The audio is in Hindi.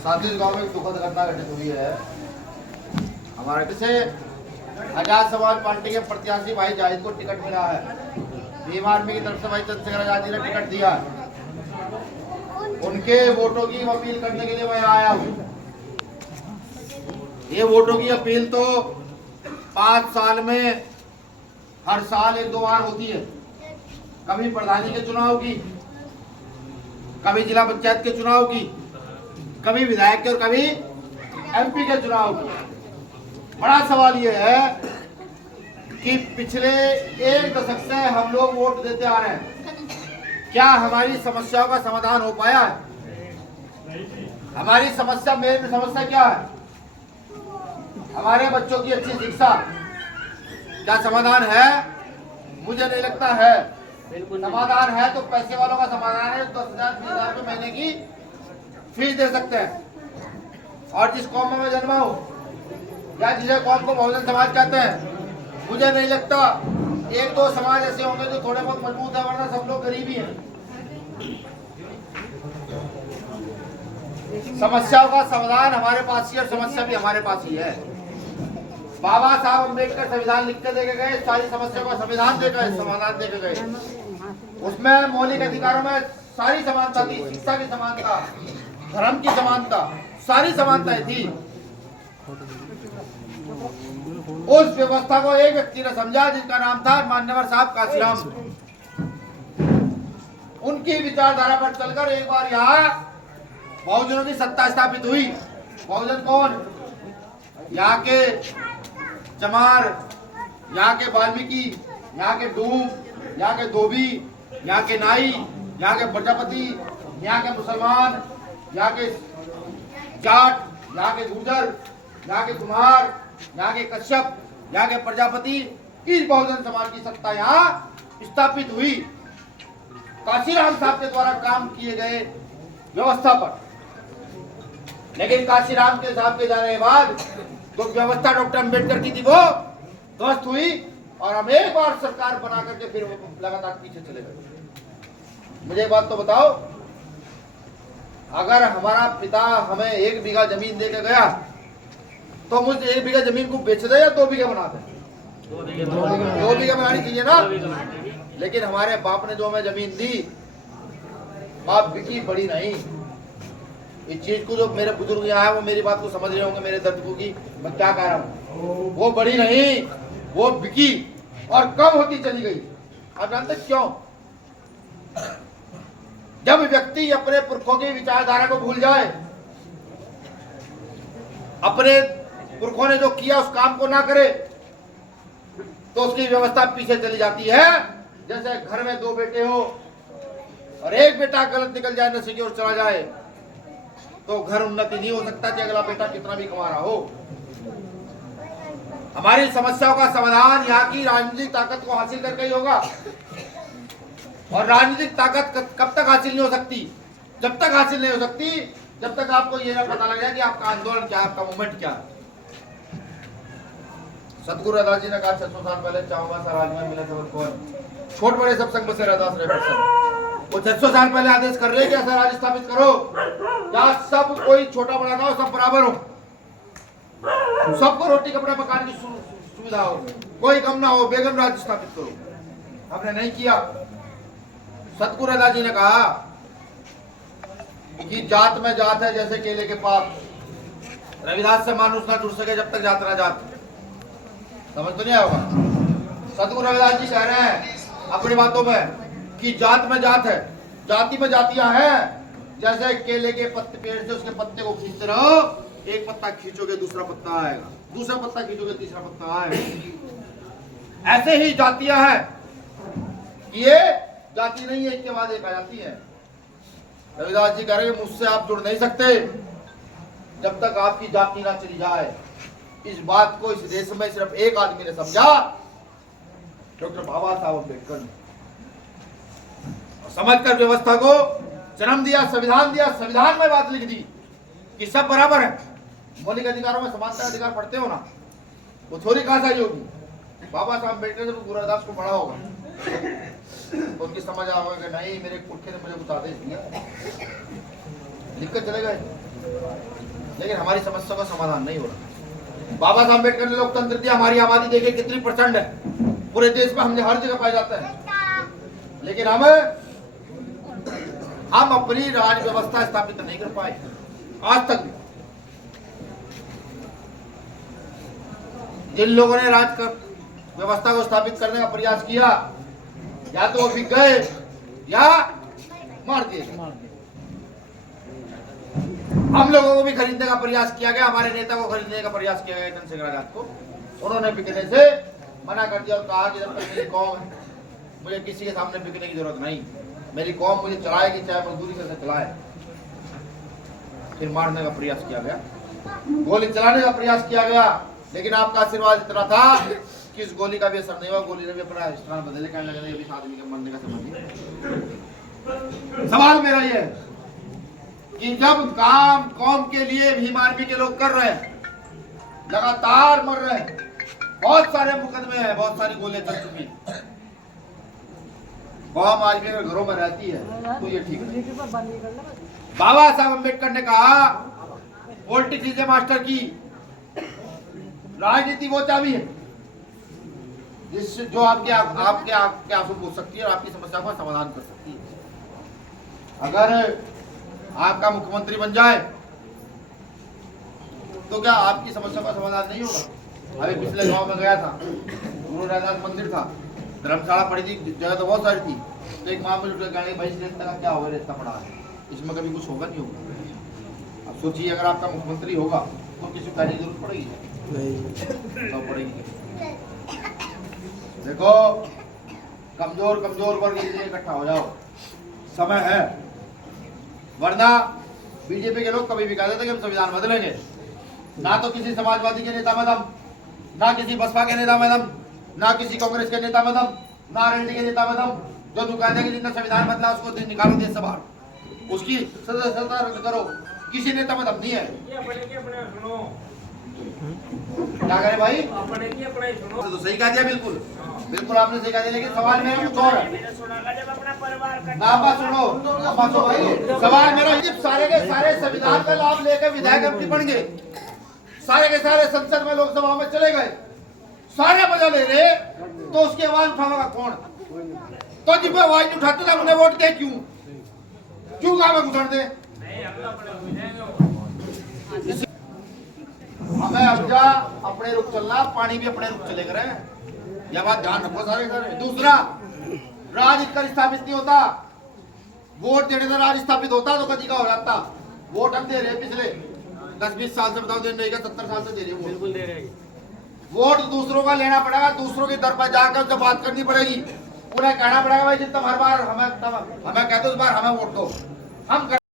साथी गांव में एक दुखद घटना घटित हुई है। हमारे किसे आजाद समाज पार्टी के प्रत्याशी भाई जाहिद को टिकट मिला है। भीम आर्मी की तरफ से भाई चंद्रशेखर आजाद जी ने टिकट दिया। उनके वोटों की अपील करने के लिए मैं आया हूँ। ये वोटों की अपील तो 5 साल में हर साल 1-2 बार होती है। कभी प्रधानी के चुनाव की, कभी जिला पंचायत के चुनाव की, कभी विधायक के और कभी एमपी के चुनाव की। बड़ा सवाल ये है कि पिछले 1 दशक से हम लोग वोट देते आ रहे हैं, क्या हमारी समस्याओं का समाधान हो पाया है? हमारी समस्या, मेन समस्या क्या है? हमारे बच्चों की अच्छी शिक्षा, क्या समाधान है? मुझे नहीं लगता है। समाधान है तो पैसे वालों का समाधान है। 10,000 20,000 रुपये महीने की फीस दे सकते हैं। और जिस कौम में मैं जन्मा हूँ या जिसे कौम को बहुजन समाज कहते हैं, मुझे नहीं लगता 1-2 समाज ऐसे होंगे जो थोड़े बहुत मजबूत है, वरना सब लोग गरीब ही हैं। समस्याओं का समाधान हमारे पास ही और समस्या भी हमारे पास ही है। बाबा साहब अम्बेडकर संविधान लिख के देके गए, सारी समस्याओं का संविधान देकर समाधान देके गए। उसमें मौलिक अधिकारों में सारी समानता थी, शिक्षा की समानता, धर्म की समानता, सारी समानताएं थी। उस व्यवस्था को एक व्यक्ति ने समझा जिसका नाम था मान्यवर साहब काशीराम। उनकी विचारधारा पर चलकर एक बार यहाँ बहुजनों की सत्ता स्थापित हुई। बहुजन कौन? यहाँ के चमार, यहाँ के वाल्मीकि, यहाँ के डूम, यहाँ के धोबी, यहाँ के नाई, यहाँ के प्रजापति, यहाँ के मुसलमान, यहाँ के जाट, यहाँ के गुर्जर, यहाँ के कुम्हार, यहाँ के कश्यप, यहाँ के प्रजापति, इस बहुजन समाज की सत्ता यहाँ स्थापित हुई काशीराम साहब के द्वारा काम किए गए व्यवस्था पर। लेकिन काशीराम के साहब के जाने के बाद तो व्यवस्था डॉक्टर अम्बेडकर की थी, वो ध्वस्त हुई और हम एक बार सरकार बना करके फिर लगातार पीछे चले गए। मुझे एक बात तो बताओ, अगर हमारा पिता हमें 1 बीघा जमीन दे के गया तो मुझे 1 बीघा जमीन को बेच दे या 2 बीघा बना दे? 2 बीघा बनानी चाहिए ना। लेकिन हमारे बाप ने जो हमें जमीन दी, बाप बिकी बड़ी नहीं। इस चीज को जो मेरे बुजुर्ग यहाँ है वो मेरी बात को समझ रहे होंगे, मेरे दर्द को की मैं क्या कह रहा हूँ। वो बड़ी नहीं, वो बिकी और कम होती चली गई। आप जानते क्यों? जब व्यक्ति अपने पुरखों की विचारधारा को भूल जाए, अपने पुरखों ने जो किया उस काम को ना करे, तो उसकी व्यवस्था पीछे चली जाती है। जैसे घर में 2 बेटे हो और एक बेटा गलत निकल जाए, नशे की ओर चला जाए, तो घर उन्नति नहीं हो सकता कि अगला बेटा कितना भी कमा रहा हो। हमारी समस्याओं का समाधान यहाँ की राजनीतिक ताकत को हासिल करके ही होगा। और राजनीतिक ताकत कब तक हासिल नहीं हो सकती? जब तक हासिल नहीं हो सकती जब तक आपको ये ना पता लग जाए कि आपका आंदोलन क्या है, आपका मूवमेंट क्या है। सतगुरु रविदास जी ने कहा 600 साल पहले, चाहूंगा सर आज में मिले सब कौन, छोट बड़े सब संग बसे रविदास रहे। वो 600 साल पहले आदेश कर ले कि ऐसा राज स्थापित करो जहाँ सब कोई छोटा बड़ा ना हो, सब बराबर हो, सबको रोटी कपड़ा पकाने की सुविधा हो, कोई कम ना हो, बेगम राज्य स्थापित करो। हमने नहीं किया। सतगुरु रविदास जी ने कहा कि जात में जात है जैसे केले के पात। रविदास से मानुष ना जुड़ सके जब तक जात ना जात। समझ तो नहीं आया होगा। सतगुरु रविदास जी कह रहे हैं अपनी बातों में कि जात में जात है, जाति में जातियां हैं। जैसे केले के पत्ते, पेड़ से उसके पत्ते को खींचते रहो, एक पत्ता खींचोगे दूसरा पत्ता आएगा, दूसरा पत्ता खींचोगे तीसरा पत्ता आएगा। ऐसे ही जातियां हैं। ये जाति नहीं है, एक के बाद एक आ जाती है। रविदास जी कह रहे हैं मुझसे आप जुड़ नहीं सकते जब तक आपकी जाति ना चली जाए। इस बात को इस देश में सिर्फ एक आदमी ने समझा, डॉक्टर बाबा साहब अम्बेडकर ने। समझकर व्यवस्था को जन्म दिया, संविधान दिया, संविधान में बात लिख दी कि सब बराबर है। मौलिक अधिकारों में समानता अधिकार पढ़ते हो ना, वो थोड़ी कहां से आई होगी। बाबा साहब अम्बेडकर जब गुरु रविदास को पढ़ा होगा तो उनकी समझ आ होगा कि नहीं, मेरे पुरखे ने मुझे कुछ आदेश दिया। दिक्कत चले गए, लेकिन हमारी समस्या का समाधान नहीं हो रहा। बाबा साहब अम्बेडकर ने लोकतंत्र दिया, हमारी आबादी देखिए कितनी % है, पूरे देश में हमने हर जगह पाया जाता है, लेकिन हम अपनी राज व्यवस्था स्थापित नहीं कर पाए आज तक। जिन लोगों ने राज व्यवस्था को स्थापित करने का प्रयास किया, या तो वो बिक गए या मार दिए गए। हम लोगों को भी खरीदने का प्रयास किया गया, हमारे नेता को खरीदने का प्रयास किया गया चंद्रशेखर आजाद को, उन्होंने बिकने से मना कर दिया और कहा कि जब तक मेरी कौम है, मुझे किसी के सामने बिकने की जरूरत नहीं, मेरी कौम मुझे चलाएगी चाहे मजदूरी करके चलाए। फिर मारने का प्रयास किया गया, गोली चलाने का प्रयास किया गया, लेकिन आपका आशीर्वाद इतना था कि इस गोली का भी असर नहीं हुआ। गोली ने भी अपना स्थान बदले, कहने लगे अभी आदमी के मरने का समय नहीं। सवाल मेरा ये है कि जब काम कौम के लिए भीम आर्मी के लोग कर रहे हैं, लगातार मर रहे हैं, बहुत सारे मुकदमे हैं, बहुत सारी गोलियां चल चुकी, कौम आज भी अगर घरों में रहती है तो ये ठीक है। बाबा साहब अम्बेडकर ने कहा पॉलिटिक्स इज ए मास्टर की, राजनीति वो चाबी है जिससे जो आपके आंसू पूछ सकती है और आपकी समस्या का समाधान कर सकती है। अगर आपका मुख्यमंत्री बन जाए तो क्या आपकी समस्या का समाधान नहीं होगा? अभी पिछले गांव में गया था, गुरु रैदास मंदिर था, धर्मशाला पड़ी थी, जगह तो बहुत सारी थी, तो एक मामले उठ गए, भाई इस रेस्ता का क्या होगा, रेस्ता पड़ा है, इसमें कभी कुछ होगा नहीं होगा। अब सोचिए अगर आपका मुख्यमंत्री होगा तो किसी कहने की जरूरत पड़ेगी तो पड़ेगी। देखो कमजोर वर्ग इकट्ठा हो जाओ, समय है, वरना बीजेपी के लोग कभी भी कहते थे कि हम संविधान बदलेंगे, ना तो किसी समाजवादी के नेता में दम, ना किसी बसपा के नेता में दम, ना किसी कांग्रेस के नेता में दम, ना आरएलडी के नेता में दम, जो तू कहते कि जितना संविधान बदला उसको निकालो देश से बाहर, उसकी सदस्यता रद्द करो, किसी नेता में दम नहीं है। क्या करे भाई, तो सही कह दिया, बिल्कुल आपने सही कह दिया, लेकिन सवाल मेरा कुछ और है। ना सुनो भाई, सवाल मेरा सारे के सारे संविधान का लाभ लेकर विधायक अपनी बन गए, सारे के सारे संसद में लोकसभा में चले गए, सारे मजा ले रहे, तो उसकी आवाज उठाएगा कौन? तो जिस पे आवाज नहीं उठाते थे उन्हें वोट दे, क्यों काम में घुसड़ दे? हमें अब जा अपने रुख चलना, पानी भी अपने रुख चले करे, यह बात ध्यान रखो सारे। दूसरा, राज इतना स्थापित नहीं होता, वोट देने से राज स्थापित होता तो कभी का हो जाता। वोट हम दे रहे पिछले 10-20 साल से, बताओ दे नहीं का 70 साल से दे रहे, बिल्कुल दे रहे। वोट दूसरों का लेना पड़ेगा, दूसरों के दर पर जाकर उनसे बात करनी पड़ेगी, उन्हें कहना पड़ेगा भाई जितना हर बार हमें कहते उस बार हमें वोट दो, हम